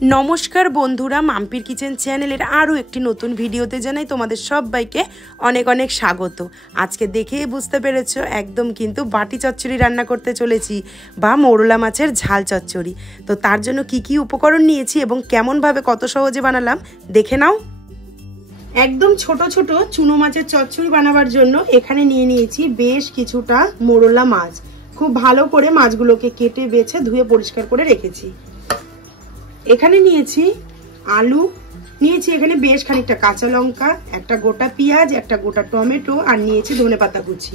নমস্কার বন্ধুরা, মাম্পির কিচেন চ্যানেলের আরও একটি নতুন ভিডিওতে জানাই তোমাদের সবাইকে অনেক অনেক স্বাগত। আজকে দেখেই বুঝতে পেরেছ একদম কিন্তু বাটি চচ্চড়ি রান্না করতে চলেছি বা মোরলা মাছের ঝাল চচ্চড়ি। তো তার জন্য কি কি উপকরণ নিয়েছি এবং কেমনভাবে কত সহজে বানালাম দেখে নাও। একদম ছোট ছোট চুনো মাছের চচ্চড়ি বানাবার জন্য এখানে নিয়ে নিয়েছি বেশ কিছুটা মোরলা মাছ। খুব ভালো করে মাছগুলোকে কেটে বেছে ধুয়ে পরিষ্কার করে রেখেছি। এখানে নিয়েছি আলু, নিয়েছি এখানে বেশ খানিকটা কাঁচা লঙ্কা, একটা গোটা পেঁয়াজ, একটা গোটা টমেটো আর নিয়েছি ধনেপাতা কুচি।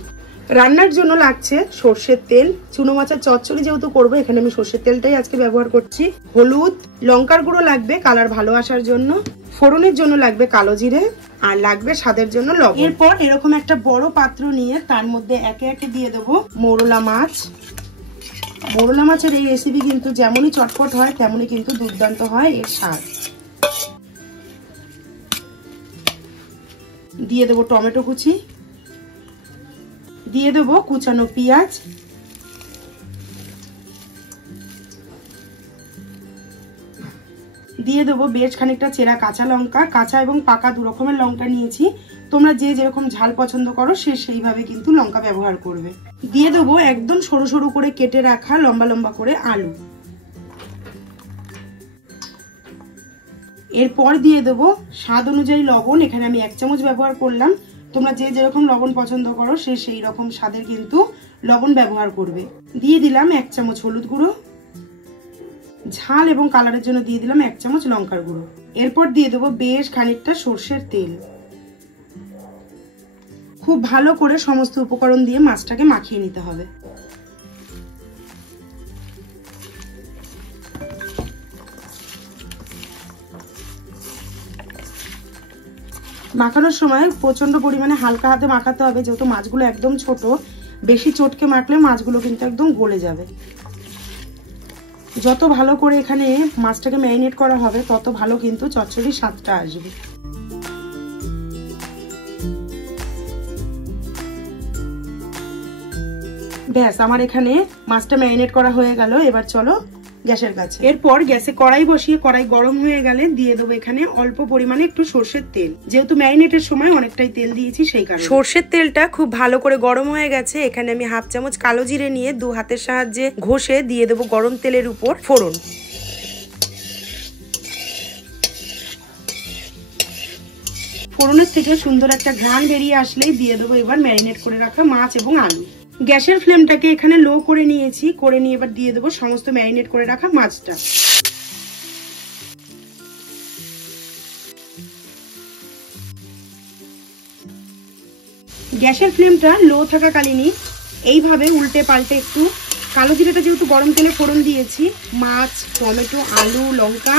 রান্নার জন্য লাগছে সর্ষের তেল। চুনো মাছের চচ্চড়ি যেহেতু করবো এখানে আমি সর্ষের তেলটাই আজকে ব্যবহার করছি। হলুদ, লঙ্কার গুঁড়ো লাগবে কালার ভালো আসার জন্য, ফোড়নের জন্য লাগবে কালো জিরে আর লাগবে স্বাদের জন্য লবণ। এরপর এরকম একটা বড় পাত্র নিয়ে তার মধ্যে একে একে দিয়ে দেবো মোরলা মাছ। মোরলা মাছের এই রেসিপি কিন্তু যেমনই চটপট হয় তেমনই কিন্তু দুর্দান্ত হয় এর স্বাদ। দিয়ে দেবো টমেটো কুচি, দিয়ে দেবো কুচানো পেঁয়াজ, দিয়ে দেবো বেশ খানিকটা চেরা কাঁচা লঙ্কা। কাঁচা এবং পাকা দু রকমের লঙ্কা নিয়েছি, তোমরা যে যেরকম ঝাল পছন্দ করো সেইভাবে কিন্তু লঙ্কা ব্যবহার করবে। দিয়ে দেবো একদম সরু সরু করে কেটে রাখা লম্বা লম্বা করে আলু। এরপর দিয়ে দেবো স্বাদ অনুযায়ী লবণ। এখানে আমি 1 চামচ ব্যবহার করলাম, তোমরা যে যেরকম লবণ পছন্দ করো সেই রকম স্বাদের কিন্তু লবণ ব্যবহার করবে। দিয়ে দিলাম 1 চামচ হলুদ গুঁড়ো, ঝাল এবং কালারের জন্য দিয়ে দিলাম 1 চামচ লঙ্কার গুঁড়ো। এরপর দিয়ে দেবো বেশ খানিকটা সর্ষের তেল। খুব ভালো করে সমস্ত উপকরণ দিয়ে মাছটাকে মাখিয়ে নিতে হবে। মাখানোর সময় প্রচন্ড পরিমাণে হালকা হাতে মাখাতে হবে, যেহেতু মাছগুলো একদম ছোট। বেশি চটকে মাখলে মাছগুলো কিন্তু একদম গলে যাবে। যত ভালো করে এখানে মাছটাকে ম্যারিনেট করা হবে তত ভালো কিন্তু চচ্চড়ির স্বাদটা আসবে। ব্যাস, আমার এখানে মাছটা ম্যারিনেট করা হয়ে গেল। এবার চলো গ্যাসের কাছে। এরপর গ্যাসে কড়াই বসিয়ে কড়াই গরম হয়ে গেলে দিয়ে দেবো এখানে অল্প পরিমাণে একটু সর্ষের তেল। যেহেতু ম্যারিনেটের সময় অনেকটাই তেল দিয়েছি সেই কারণে। সর্ষের তেলটা খুব ভালো করে গরম হয়ে গেছে। এখানে আমি 1/2 চামচ কালো জিরে নিয়ে 2 হাতের সাহায্যে ঘষে দিয়ে দেবো গরম তেলের উপর ফোড়ন। ফোড়নের থেকে সুন্দর একটা ঘ্রাণ বেরিয়ে আসলেই দিয়ে দেবো এবার ম্যারিনেট করে রাখা মাছ এবং আলু। গ্যাসের ফ্লেমটাকে এখানে লো করে নিয়েছি, করে নিয়ে এবার দিয়ে দেবো সমস্ত ম্যারিনেট করে রাখা মাছটা। গ্যাসের ফ্লেমটা লো থাকাকালীনই এইভাবে উল্টে পাল্টে একটু, কালো জিরেটা যেহেতু গরম তেলে ফোড়ন দিয়েছি, মাছ, টমেটো, আলু, লঙ্কা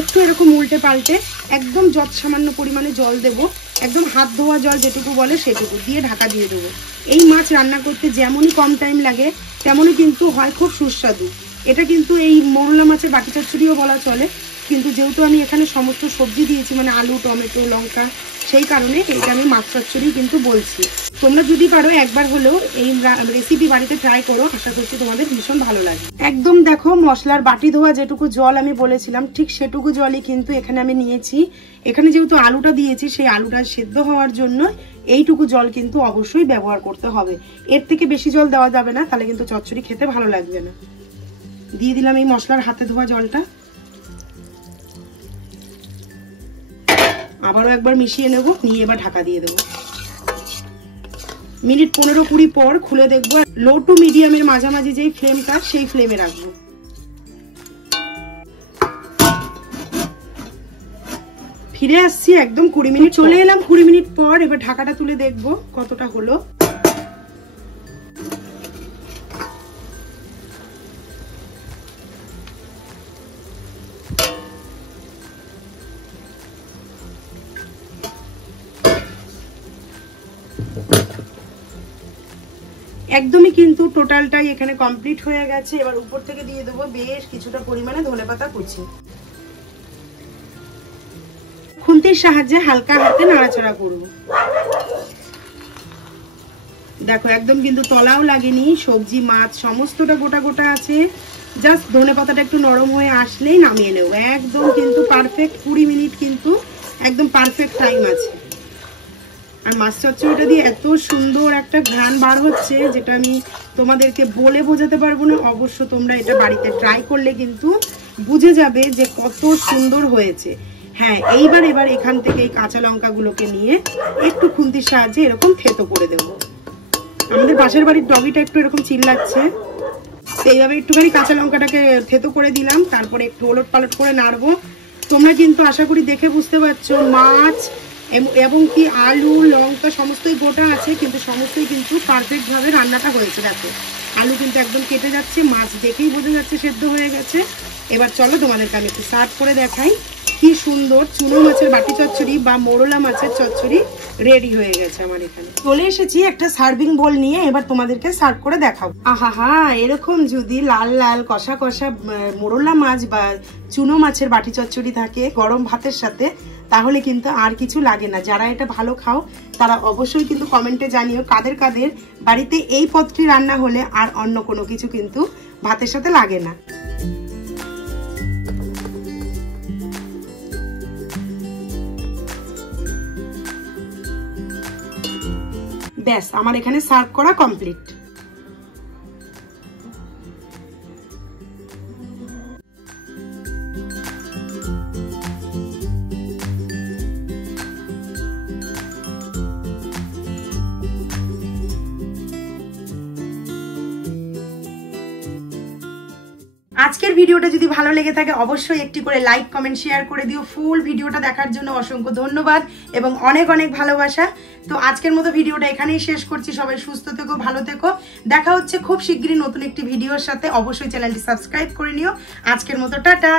একটু এরকম উল্টে পাল্টে একদম যত সামান্য পরিমাণে জল দেবো, একদম হাত ধোয়া জল যেটুকু বলে সেটুকু দিয়ে ঢাকা দিয়ে দেবো। এই মাছ রান্না করতে যেমনই কম টাইম লাগে তেমনই কিন্তু হয় খুব সুস্বাদু। এটা কিন্তু এই মোরলা মাছের বাটি চচ্চড়িও বলা চলে, কিন্তু যেহেতু আমি এখানে সমস্ত সবজি দিয়েছি মানে আলু, টমেটো, লঙ্কা, সেই কারণে এটা আমি মাছ চচ্চড়ি কিন্তু বলছি। তোমরা যদি পারো একবার হলেও এই রেসিপি বাড়িতে ট্রাই করো, আশা করছি তোমাদের ভীষণ ভালো লাগে। একদম দেখো মশলার বাটি ধোয়া যেটুকু জল আমি বলেছিলাম ঠিক সেটুকু জলই কিন্তু এখানে আমি নিয়েছি। এখানে যেহেতু আলুটা দিয়েছি সেই আলুটা সেদ্ধ হওয়ার জন্য এইটুকু জল কিন্তু অবশ্যই ব্যবহার করতে হবে। এর থেকে বেশি জল দেওয়া যাবে না, তাহলে কিন্তু চচ্চড়ি খেতে ভালো লাগবে না। দিয়ে দিলাম এই মশলার হাতে ধোয়া জলটা। আবারও একবার মিশিয়ে নেব, নিয়ে এবার ঢাকা দিয়ে দেবো। মিনিট 15-20 পর খুলে দেখবো। লো টু মিডিয়ামের মাঝামাঝি যেই ফ্লেমটা সেই ফ্লেমে রাখবো। ফিরে আসছি একদম 20 মিনিট। চলে এলাম 20 মিনিট পর। এবার ঢাকাটা তুলে দেখবো কতটা হলো। একদমই কিন্তু টোটালটাই এখানে কমপ্লিট হয়ে গেছে। এবার উপর থেকে দিয়ে দেবো বেশ কিছুটা পরিমাণে ধনেপাতা কুচি। খুন্তির সাহায্যে হালকা হাতে নাড়াচাড়া করব। দেখো একদম কিন্তু তলাও লাগেনি, সবজি মাছ সমস্তটা গোটা গোটা আছে। জাস্ট ধনেপাতাটা একটু নরম হয়ে আসলেই নামিয়ে নেব। একদম কিন্তু পারফেক্ট 20 মিনিট কিন্তু একদম পারফেক্ট টাইম আছে। আর মাছ চচ্চড়িটা দিয়ে এত সুন্দর একটা ঘ্রাণ বার হচ্ছে, যেটা আমি তোমাদেরকে বলে বোঝাতে পারবো না। অবশ্য তোমরা এটা বাড়িতে ট্রাই করলে কিন্তু বুঝে যাবে যে কত সুন্দর হয়েছে। হ্যাঁ, এবার এখান থেকে এই কাঁচা লঙ্কাগুলোকে নিয়ে একটু খুন্তির সাহায্যে এরকম থেতো করে দেব। আমাদের পাশের বাড়ির ডগিটা একটু এরকম চিল্লাচ্ছে, এইভাবে একটুখানি কাঁচা লঙ্কাটাকে থেতো করে দিলাম। তারপরে একটু ওলট পালট করে নাড়বো। তোমরা কিন্তু আশা করি দেখে বুঝতে পারছো মাছ এবং কি আলু লঙ্কা সমস্তই গোটা আছে, কিন্তু সমস্তই কিন্তু পারফেক্ট ভাবে রান্নাটা হয়েছে। দেখো আলু কিন্তু একদম কেটে যাচ্ছে, মাছ দেখেই বোঝা যাচ্ছে সেদ্ধ হয়ে গেছে। এবার চলো তোমাদেরকে আমি একটু সার্ভ করে দেখাই। কি সুন্দর চুনো মাছের বাটি চচ্চড়ি বা মোরলা মাছের চচ্চড়ি রেডি হয়ে গেছে আমার এখানে। চলে এসেছি একটা সার্ভিং বোল নিয়ে, এবার তোমাদেরকে সার্ভ করে দেখাবো। আহা, এরকম যদি লাল লাল কষা কষা মোরলা মাছ বা চুনো মাছের বাটি চচ্চড়ি থাকে গরম ভাতের সাথে, তাহলে কিন্তু আর কিছু লাগে না। যারা এটা ভালো খাও তারা অবশ্যই কিন্তু কমেন্টে জানিও কাদের কাদের বাড়িতে এই পদটি রান্না হলে আর অন্য কোনো কিছু কিন্তু ভাতের সাথে লাগে না। ব্যাস, আমার এখানে সার্ভ করা কমপ্লিট। আজকের ভিডিওটা যদি ভালো লেগে থাকে অবশ্যই একটি করে লাইক কমেন্ট শেয়ার করে দিও। ফুল ভিডিওটা দেখার জন্য অসংখ্য ধন্যবাদ এবং অনেক অনেক ভালোবাসা। তো আজকের মতো ভিডিওটা এখানেই শেষ করছি। সবাই সুস্থ থেকো, ভালো থেকো। দেখা হচ্ছে খুব শিগগিরই নতুন একটি ভিডিওর সাথে। অবশ্যই চ্যানেলটি সাবস্ক্রাইব করে নিও। আজকের মতো টাটা।